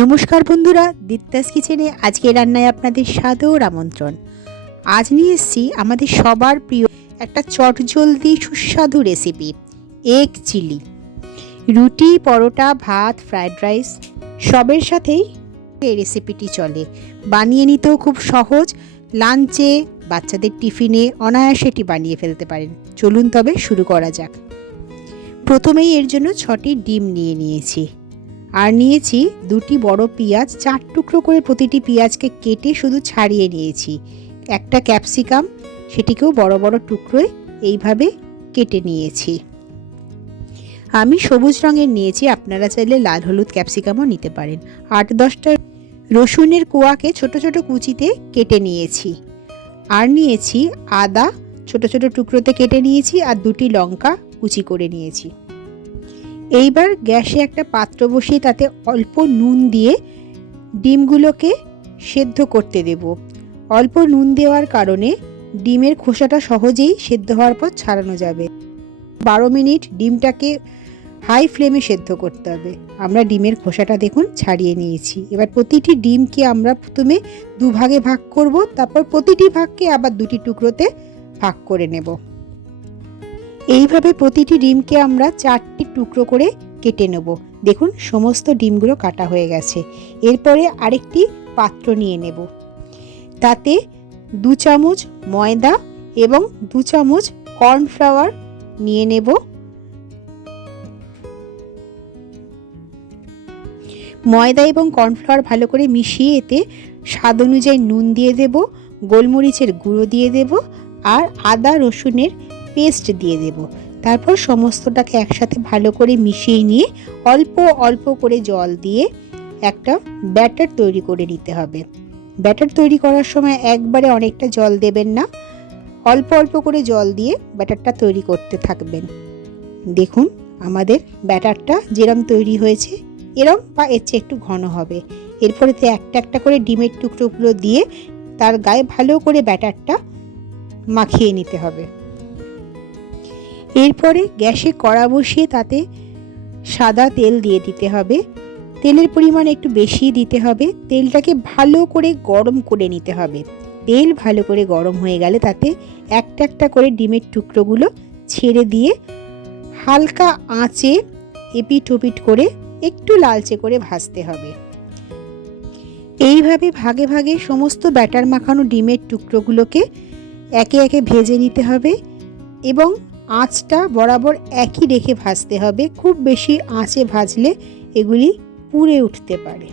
নমস্কার বন্ধুরা, দীপ্তাস কিচেনে আজকে রান্নায় আপনাদের সাদর আমন্ত্রণ। আজ নিয়ে এসেছি আমাদের সবার প্রিয় একটা চটজলদি সুস্বাদু রেসিপি, এগ চিলি। রুটি, পরোটা, ভাত, ফ্রাইড রাইস সবের সাথেই এই রেসিপিটি চলে। বানিয়ে নিতেও খুব সহজ, লাঞ্চে, বাচ্চাদের টিফিনে অনায়াসে এটি বানিয়ে ফেলতে পারেন। চলুন তবে শুরু করা যাক। প্রথমেই এর জন্য 6টি ডিম নিয়েছি, আর নিয়েছি 2টি বড় পেঁয়াজ। 4 টুকরো করে প্রতিটি পেঁয়াজকে কেটে শুধু ছাড়িয়ে নিয়েছি। একটা ক্যাপসিকাম, সেটিকেও বড় বড় টুকরোয় এইভাবে কেটে নিয়েছি। আমি সবুজ রঙের নিয়েছি, আপনারা চাইলে লাল হলুদ ক্যাপসিকামও নিতে পারেন। 8-10টা রসুনের কোয়াকে ছোট ছোট কুচিতে কেটে নিয়েছি। আর নিয়েছি আদা, ছোট ছোট টুকরোতে কেটে নিয়েছি। আর 2টি লঙ্কা কুচি করে নিয়েছি। এইবার গ্যাসে একটা পাত্র বসিয়ে তাতে অল্প নুন দিয়ে ডিমগুলোকে সেদ্ধ করতে দেব। অল্প নুন দেওয়ার কারণে ডিমের খোসাটা সহজেই সেদ্ধ হওয়ার পর ছাড়ানো যাবে। 12 মিনিট ডিমটাকে হাই ফ্লেমে সেদ্ধ করতে হবে। আমরা ডিমের খোসাটা দেখুন ছাড়িয়ে নিয়েছি। এবার প্রতিটি ডিমকে আমরা প্রথমে 2 ভাগে ভাগ করব, তারপর প্রতিটি ভাগকে আবার 2টি টুকরোতে ভাগ করে নেব। এইভাবে প্রতিটি ডিমকে আমরা 4টি টুকরো করে কেটে নেব। দেখুন সমস্ত ডিমগুলো কাটা হয়ে গেছে। এরপরে আরেকটি পাত্র নিয়ে নেব, তাতে 2 চামচ ময়দা এবং 2 চামচ কর্নফ্লাওয়ার নিয়ে নেব। ময়দা এবং কর্নফ্লাওয়ার ভালো করে মিশিয়ে এতে স্বাদ অনুযায়ী নুন দিয়ে দেব, গোলমরিচের গুঁড়ো দিয়ে দেব, আর আদা রসুনের পেস্ট দিয়ে দেব। তারপর সমস্তটাকে একসাথে ভালো করে মিশিয়ে নিয়ে অল্প অল্প করে জল দিয়ে একটা ব্যাটার তৈরি করে নিতে হবে। ব্যাটার তৈরি করার সময় একবারে অনেকটা জল দেবেন না, অল্প অল্প করে জল দিয়ে ব্যাটারটা তৈরি করতে থাকবেন। দেখুন আমাদের ব্যাটারটা যেরম তৈরি হয়েছে, এরম বা এর চেয়ে একটু ঘন হবে। এরপরে একটা একটা করে ডিমের টুকরোগুলো দিয়ে তার গায়ে ভালো করে ব্যাটারটা মাখিয়ে নিতে হবে। এরপরে গ্যাসে কড়া বসিয়ে তাতে সাদা তেল দিয়ে দিতে হবে। তেলের পরিমাণ একটু বেশি দিতে হবে। তেলটাকে ভালো করে গরম করে নিতে হবে। তেল ভালো করে গরম হয়ে গেলে তাতে একটা একটা করে ডিমের টুকরোগুলো ছেড়ে দিয়ে হালকা আঁচে এপিট ওপিট করে একটু লালচে করে ভাজতে হবে। এইভাবে ভাগে ভাগে সমস্ত ব্যাটার মাখানো ডিমের টুকরোগুলোকে একে একে ভেজে নিতে হবে এবং আঁচটা বরাবর একই রেখে ভাজতে হবে। খুব বেশি আঁচে ভাজলে এগুলি পুড়ে উঠতে পারে।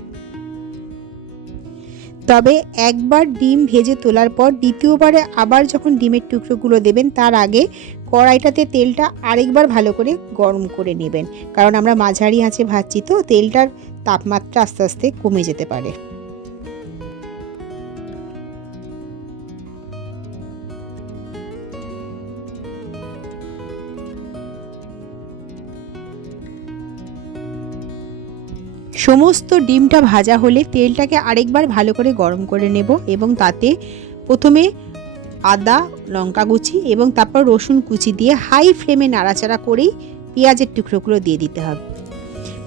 তবে একবার ডিম ভেজে তোলার পর দ্বিতীয়বারে আবার যখন ডিমের টুকরোগুলো দেবেন, তার আগে কড়াইটাতে তেলটা আরেকবার ভালো করে গরম করে নেবেন, কারণ আমরা মাঝারি আঁচে ভাজছি তো তেলটার তাপমাত্রা আস্তে আস্তে কমে যেতে পারে। সমস্ত ডিমটা ভাজা হলে তেলটাকে আরেকবার ভালো করে গরম করে নেব এবং তাতে প্রথমে আদা লঙ্কা কুচি এবং তারপর রসুন কুচি দিয়ে হাই ফ্লেমে নাড়াচাড়া করেই পেঁয়াজের টুকরোগুলো দিয়ে দিতে হবে।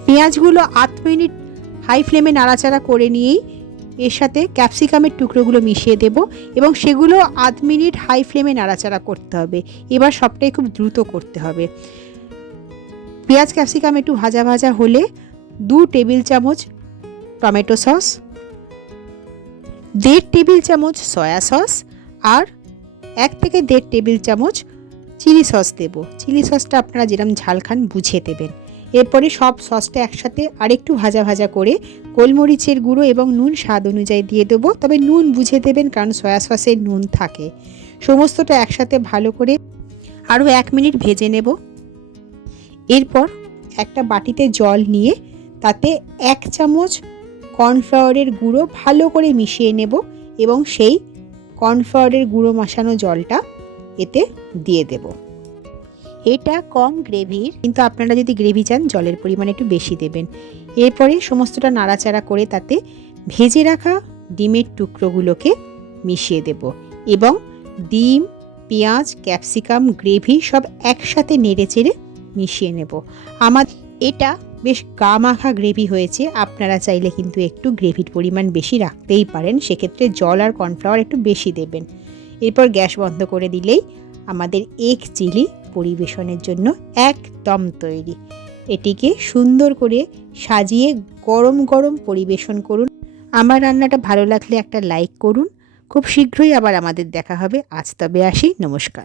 পেঁয়াজগুলো 8 মিনিট হাই ফ্লেমে নাড়াচাড়া করে নিয়েই এর সাথে ক্যাপসিকামের টুকরোগুলো মিশিয়ে দেব এবং সেগুলো 8 মিনিট হাই ফ্লেমে নাড়াচাড়া করতে হবে। এবার সবটাই খুব দ্রুত করতে হবে। পেঁয়াজ ক্যাপসিকাম একটু ভাজা ভাজা হলে 2 টেবিল চামচ টমেটো সস, 1.5 টেবিল চামচ সয়া সস আর 1 থেকে 1.5 টেবিল চামচ চিলি সস দেব। চিলি সসটা আপনারা যেরকম ঝাল খান বুঝে দেবেন। এরপরে সব সসটা একসাথে আরেকটু ভাজা ভাজা করে গোলমরিচের গুঁড়ো এবং নুন স্বাদ অনুযায়ী দিয়ে দেবো। তবে নুন বুঝে দেবেন, কারণ সয়া সসে নুন থাকে। সমস্তটা একসাথে ভালো করে আরও 1 মিনিট ভেজে নেব। এরপর একটা বাটিতে জল নিয়ে তাতে 1 চামচ কর্নফ্লাওয়ারের গুঁড়ো ভালো করে মিশিয়ে নেব এবং সেই কর্নফ্লাওয়ারের গুঁড়ো মাখানো জলটা এতে দিয়ে দেব। এটা কম গ্রেভির, কিন্তু আপনারা যদি গ্রেভি চান জলের পরিমাণ একটু বেশি দেবেন। এরপরে সমস্তটা নাড়াচাড়া করে তাতে ভেজে রাখা ডিমের টুকরোগুলোকে মিশিয়ে দেব এবং ডিম, পেঁয়াজ, ক্যাপসিকাম, গ্রেভি সব একসাথে নেড়ে চেড়ে মিশিয়ে নেব। এটা বেশ গা মাখা গ্রেভি হয়েছে। আপনারা চাইলে কিন্তু একটু গ্রেভির পরিমাণ বেশি রাখতেই পারেন, সেক্ষেত্রে জল আর কর্নফ্লাওয়ার একটু বেশি দেবেন। এরপর গ্যাস বন্ধ করে দিলেই আমাদের এগ চিলি পরিবেশনের জন্য একদম তৈরি। এটিকে সুন্দর করে সাজিয়ে গরম গরম পরিবেশন করুন। আমার রান্নাটা ভালো লাগলে একটা লাইক করুন। খুব শীঘ্রই আবার আমাদের দেখা হবে। আজ তবে আসি, নমস্কার।